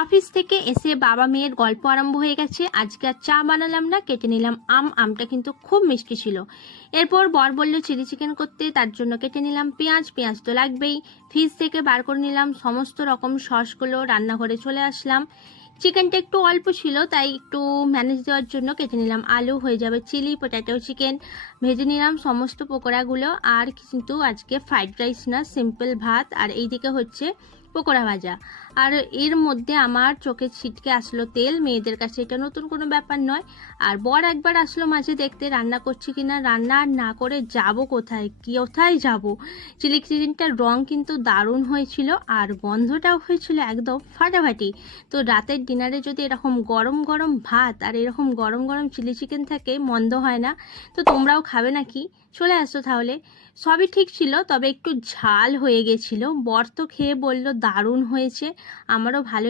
Office থেকে এসে বাবা মেয়ের গল্প আরম্ভ হয়ে গেছে। আজকে আর চা বানালাম না, কেটে নিলাম আমটা কিন্তু খুব মিষ্টি ছিল। এরপর বর বলল চিলি চিকেন করতে, তার জন্য কেটে নিলাম পেঁয়াজ তো লাগবেই। ফ্রিজ থেকে বার করে নিলাম সমস্ত রকম সসগুলো, রান্নাঘরে চলে আসলাম। চিকেনটা একটু অল্প ছিল, তাই একটু ম্যানেজ দেওয়ার জন্য কেটে নিলাম আলু, হয়ে যাবে চিলি পটেটো চিকেন। ভেজে নিলাম সমস্ত পকোড়াগুলো। আর কিন্তু আজকে ফ্রাইড রাইস না, সিম্পল ভাত, আর এইদিকে হচ্ছে পকোড়া ভাজা। আর এর মধ্যে আমার চোখে ছিটকে আসলো তেল। মেয়েদের কাছে এটা নতুন কোনো ব্যাপার নয়। আর বর একবার আসলো মাঝে দেখতে রান্না করছি কিনা। রান্না আর না করে যাব কোথায় যাব। চিলি চিকেনটার রং কিন্তু দারুণ হয়েছিল, আর গন্ধটাও হয়েছিল একদম ফাটাফাটি। তো রাতের ডিনারে যদি এরকম গরম গরম ভাত আর এরকম গরম গরম চিলি চিকেন থাকে, মন্দ হয় না। তো তোমরাও খাবে নাকি? চলে আসো তাহলে। সবই ঠিক ছিল, তবে একটু ঝাল হয়ে গেছিল। বর তো খেয়ে বলল দারুণ হয়েছে, আমারও ভালো